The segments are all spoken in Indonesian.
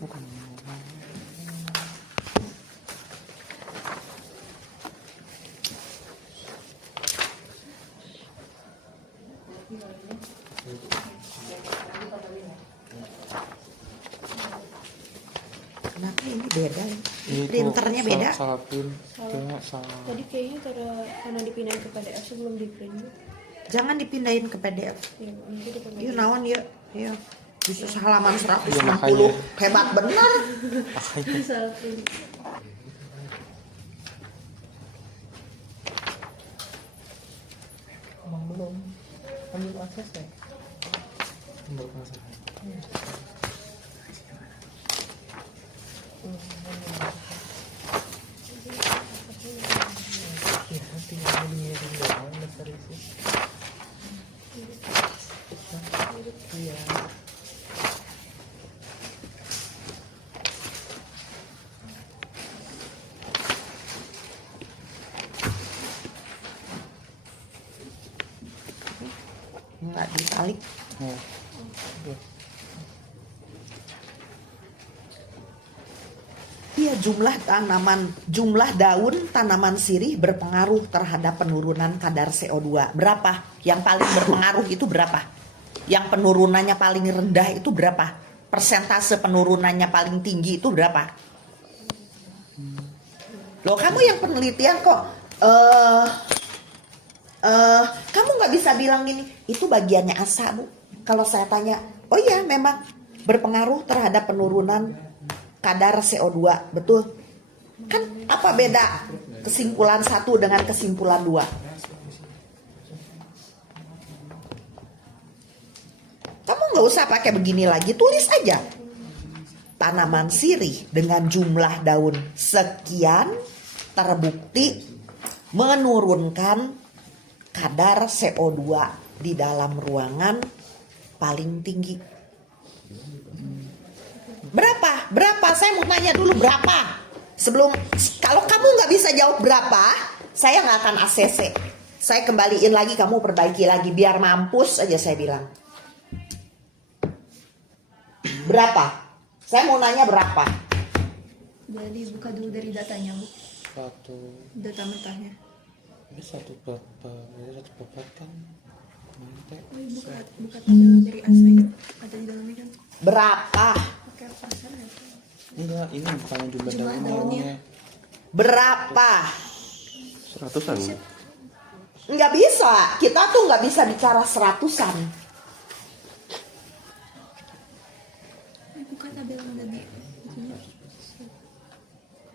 bukan. Kenapa ini beda ya? Ini Printernya beda. Salah print. Kayaknya salah. Tadi kayaknya karena dipindahin ke PDF sebelum di print. Jangan dipindahin ke PDF. Ya, nanti dipakai. Iya naon ya? Iya. Bisa halaman 160. Iya, makanya. Hebat bener. Makanya. Salah print. Emang belum ambil akses ya? Menurut masalah. Ya, tinggal di doang dasar isi. Iya. Nggak ditarik. Oh. Iya, jumlah daun tanaman sirih berpengaruh terhadap penurunan kadar CO2. Berapa? Yang paling berpengaruh itu berapa? Yang penurunannya paling rendah itu berapa? Persentase penurunannya paling tinggi itu berapa? Loh, kamu yang penelitian kok. Kamu nggak bisa bilang gini, itu bagiannya asa, Bu. Kalau saya tanya, oh iya memang berpengaruh terhadap penurunan kadar CO2, betul? Kan apa beda kesimpulan 1 dengan kesimpulan 2? Kamu nggak usah pakai begini lagi, tulis aja. Tanaman sirih dengan jumlah daun sekian terbukti menurunkan kadar CO2 di dalam ruangan paling tinggi. Berapa? Berapa? Saya mau tanya dulu berapa? Kalau kamu nggak bisa jawab berapa, saya nggak akan ACC. Saya kembaliin lagi, kamu perbaiki lagi biar mampus aja saya bilang. Berapa? Saya mau nanya berapa? Jadi buka dulu dari datanya, Bu. Satu. Data mentahnya. Ini satu berapa? Ini satu berapa kan? Nanti. Oh, buka tabel dari asanya. Ada di dalamnya kan? Berapa? Pakai pasar ya. Enggak, ini bukan jumlah Jumlah daunnya. daunnya. Berapa? Seratusan. Nggak bisa. Kita tuh nggak bisa bicara seratusan. Buka tabel yang ada di itunya.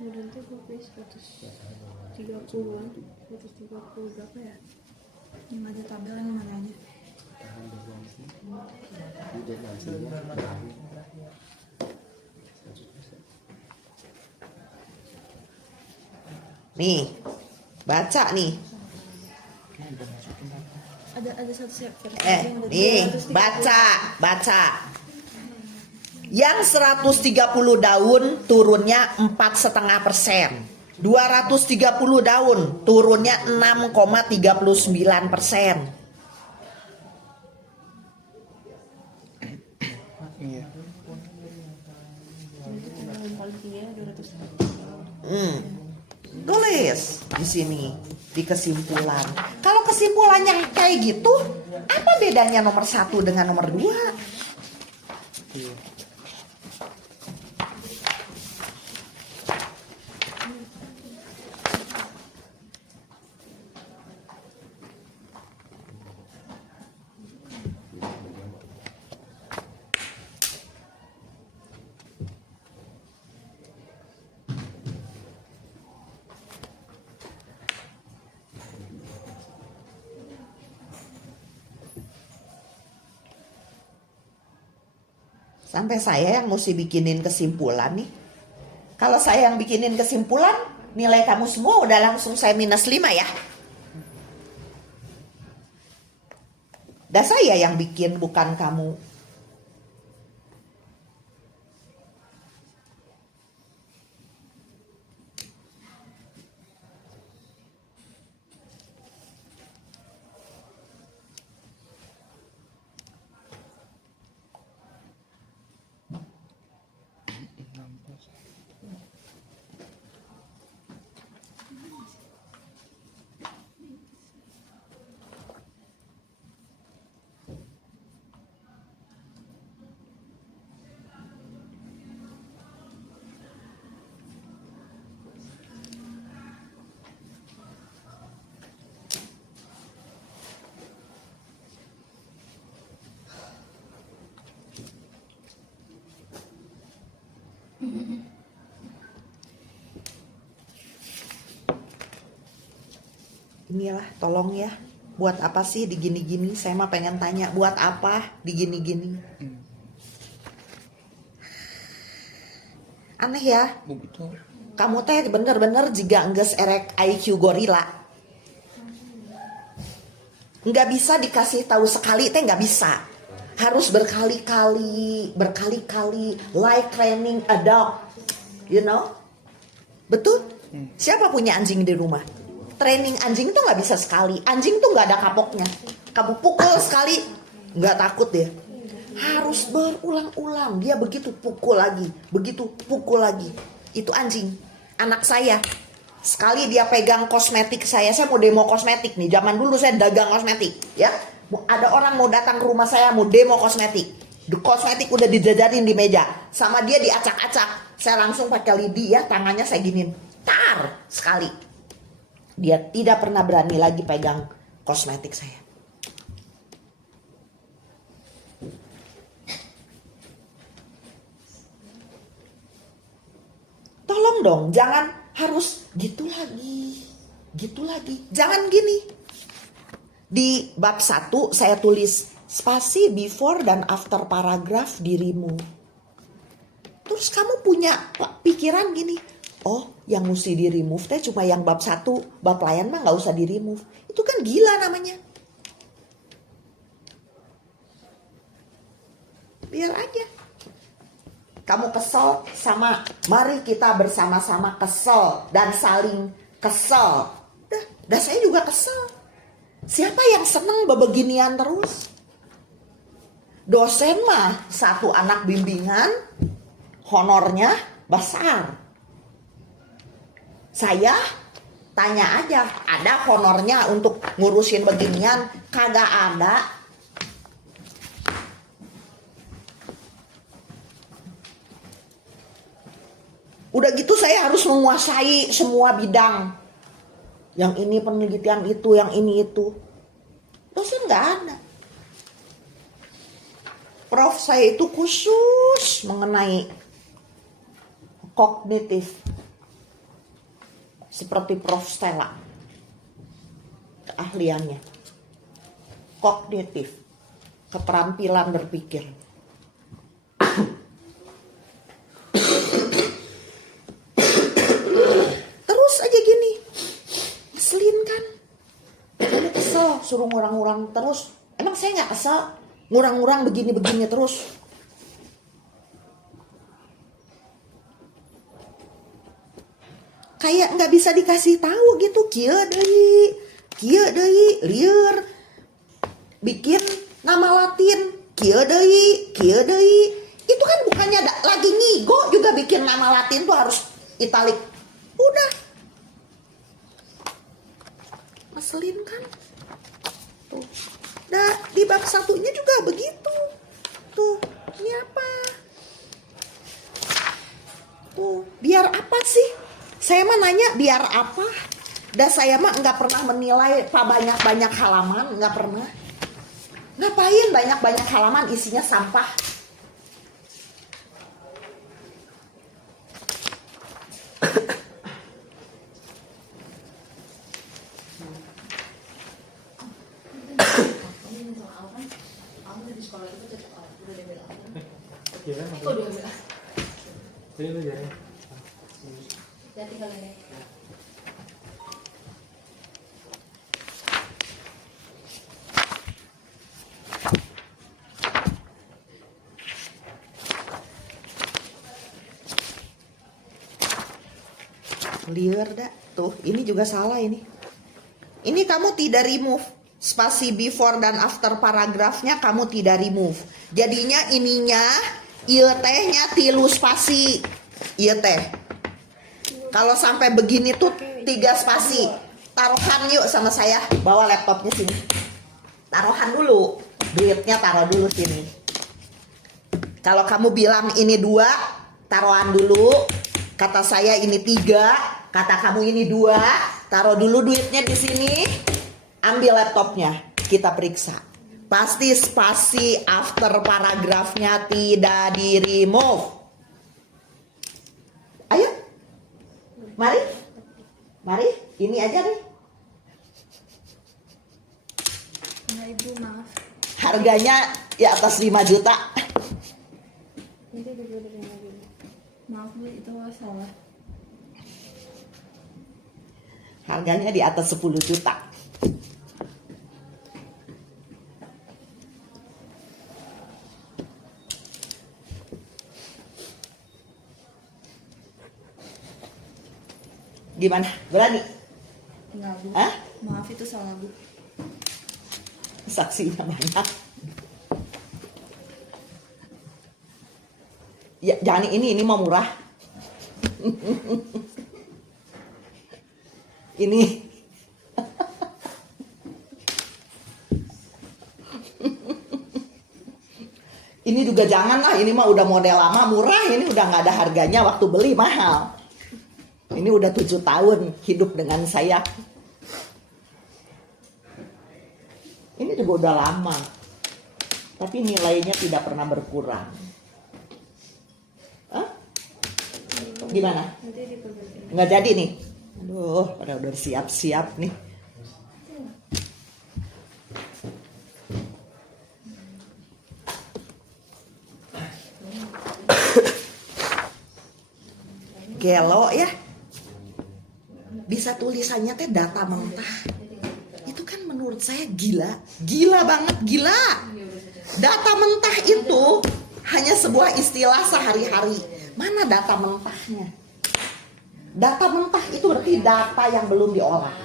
Kemudian tuh gue pilih 130-an, 130 berapa ya? Yang ada tabel yang mana aja? Nih, baca nih. Ada satu versi yang ada Nih, 230. baca. Yang 130 daun turunnya 4,5%. 230 daun turunnya 6,39%. Iya. Yang paling tinggi 200. Tulis di sini di kesimpulan. Kalau kesimpulannya kayak gitu, apa bedanya nomor 1 dengan nomor 2? Iya. Sampai saya yang mesti bikinin kesimpulan nih. Kalau saya yang bikinin kesimpulan, nilai kamu semua udah langsung saya -5 ya. Dan saya yang bikin, bukan kamu. Inilah, tolong ya. Buat apa sih digini-gini? Saya mah pengen tanya, buat apa digini-gini? Aneh ya. Begitu. Kamu teh bener-bener jika enggeus erek IQ gorila. Nggak bisa dikasih tahu sekali teh nggak bisa. Harus berkali-kali like training a dog. You know? Betul? Siapa punya anjing di rumah? Training anjing tuh nggak bisa sekali. Anjing tuh nggak ada kapoknya. Kamu pukul sekali nggak takut dia. Harus berulang-ulang. Dia begitu pukul lagi, begitu pukul lagi. Itu anjing. Anak saya sekali dia pegang kosmetik saya mau demo kosmetik nih. Zaman dulu saya dagang kosmetik, ya. Ada orang mau datang ke rumah saya mau demo kosmetik. Kosmetik udah dijajarin di meja, sama dia diacak-acak. Saya langsung pakai lidi ya, tangannya saya giniin, tar sekali. Dia tidak pernah berani lagi pegang kosmetik saya. Tolong dong, jangan harus gitu lagi. Jangan gini. Di bab 1 saya tulis spasi before dan after paragraph di remove. Terus kamu punya pikiran gini, oh yang mesti di remove teh cuma yang bab 1, bab layan mah gak usah di remove. Itu kan gila namanya. Biar aja. Kamu kesel sama, mari kita bersama-sama kesel dan saling kesel. Dah saya juga kesel. Siapa yang seneng bebeginian terus? Dosen mah satu anak bimbingan, honornya besar. Saya tanya aja, ada honornya untuk ngurusin beginian? Kagak ada. Udah gitu saya harus menguasai semua bidang. Yang ini penelitian itu, yang ini itu. Dosen nggak ada. Prof saya itu khusus mengenai kognitif. Seperti Prof Stella. Keahliannya. Kognitif. Keterampilan berpikir. Suruh ngurang-ngurang terus. Emang saya nggak kesel ngurang-ngurang begini-begini terus. Kayak nggak bisa dikasih tahu gitu. Kieu deui, lieur. Bikin nama Latin. Kieu deui. Itu kan bukannya lagi ngigo juga bikin nama Latin tuh harus italik. Udah. Ngeselin kan? Tuh. Nah, di bab 1-nya juga begitu. Tuh, ini apa? Tuh, biar apa sih? Saya mah nanya biar apa? Dan saya mah nggak pernah menilai banyak-banyak halaman, nggak pernah. Ngapain banyak-banyak halaman isinya sampah? Oh, dia bilang. Jadi lu jadi. Ya tinggal ini. Liar dah. Tuh, ini juga salah ini. Ini kamu tidak remove. Spasi before dan after paragrafnya kamu tidak remove. Jadinya ininya ieu tehnya tilu spasi. Ieu teh. Kalau sampai begini tuh 3 spasi. Taruhan yuk sama saya. Bawa laptopnya sini. Taruhan dulu. Duitnya taruh dulu sini. Kalau kamu bilang ini 2, taruhan dulu. Kata saya ini 3, kata kamu ini 2, taruh dulu duitnya di sini. Ambil laptopnya, kita periksa. Pasti spasi after paragrafnya tidak di remove. Mari, ini aja nih. Enggak ibu, maaf. Harganya di atas 5 juta. Nanti dibenerin lagi. Maaf bu, itu salah. Harganya di atas 10 juta. Gimana? Berani? Enggak bu. Hah? Maaf itu salah bu. Saksinya banyak. Ya, jangan ini mau murah. Ini. Ini juga jangan lah, ini mah udah model lama, murah, ini udah nggak ada harganya, waktu beli mahal. Ini udah 7 tahun hidup dengan saya. Ini juga udah lama. Tapi nilainya tidak pernah berkurang. Hah? Gimana? Nanti diperbaiki. Nggak jadi nih. Aduh, pada udah siap-siap nih. Gelo ya. Bisa tulisannya teh data mentah. Itu kan menurut saya gila. Gila banget, gila. Data mentah itu hanya sebuah istilah sehari-hari. Mana data mentahnya? Data mentah itu berarti data yang belum diolah.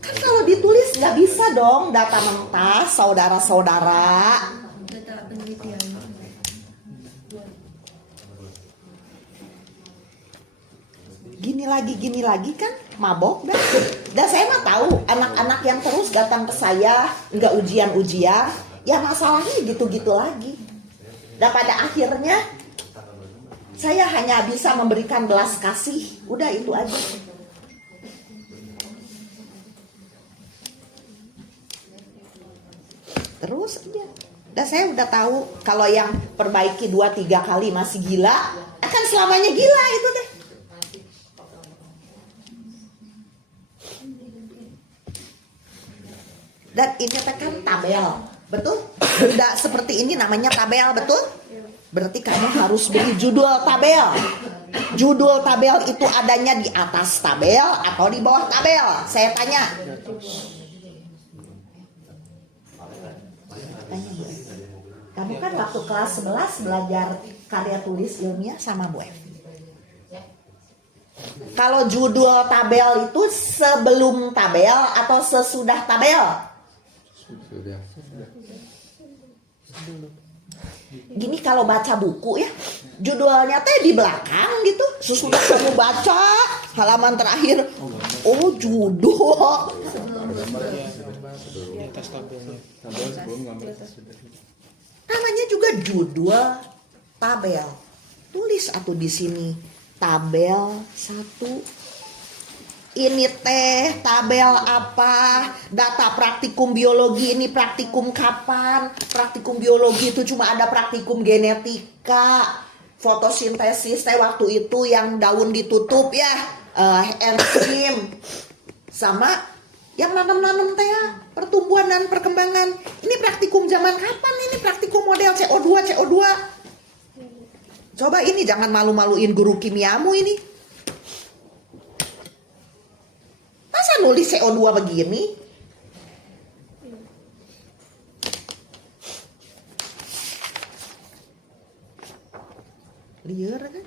Kan kalau ditulis nggak bisa dong data mentah, saudara-saudara. Data penelitian. Gini lagi kan mabok dah. Dan saya mah tahu anak-anak yang terus datang ke saya nggak ujian-ujian, ya masalahnya gitu-gitu lagi. Dan pada akhirnya saya hanya bisa memberikan belas kasih, udah itu aja. Terus aja. Dan saya udah tahu kalau yang perbaiki 2-3 kali masih gila, akan selamanya gila itu deh. Dan ini kan tabel, betul? Tidak seperti ini namanya tabel, betul? Berarti kamu harus beli judul tabel. Judul tabel itu adanya di atas tabel atau di bawah tabel? Saya tanya. Kamu kan waktu kelas 11 belajar karya tulis ilmiah sama Bu Evi. Kalau judul tabel itu sebelum tabel atau sesudah tabel? Sudah. Gini kalau baca buku ya, judulnya teh di belakang gitu. Sesudah kamu baca halaman terakhir, oh judul. Di atas tabelnya. Tabel sebelum gambar. Namanya juga judul tabel. Tulis atau di sini tabel 1. Ini teh tabel apa? Data praktikum biologi ini praktikum kapan? Praktikum biologi itu cuma ada praktikum genetika. Fotosintesis teh waktu itu yang daun ditutup ya, enzim. Sama yang nanam-nanam teh ya, pertumbuhan dan perkembangan. Ini praktikum zaman kapan? Ini praktikum model CO2. Coba ini jangan malu-maluin guru kimiamu ini. Masa nulis CO2 begini? Liar kan?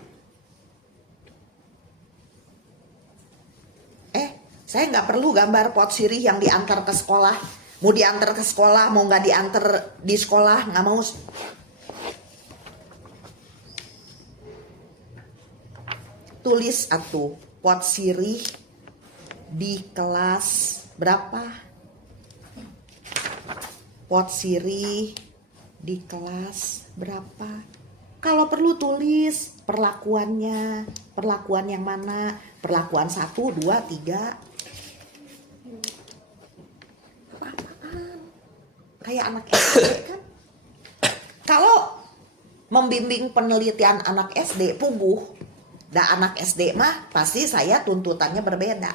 Saya nggak perlu gambar pot sirih yang diantar ke sekolah. Mau diantar ke sekolah, mau nggak diantar di sekolah, nggak mau. Tulis atuh pot sirih di kelas berapa? Pot sirih di kelas berapa? Kalau perlu tulis perlakuannya. Perlakuan yang mana? Perlakuan 1, 2, 3. Apa-apaan? Kayak anak SD kan? Kalau membimbing penelitian anak SD, puguh, Dan anak SD mah pasti saya tuntutannya berbeda.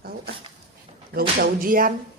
Tahu ah, gak usah ujian.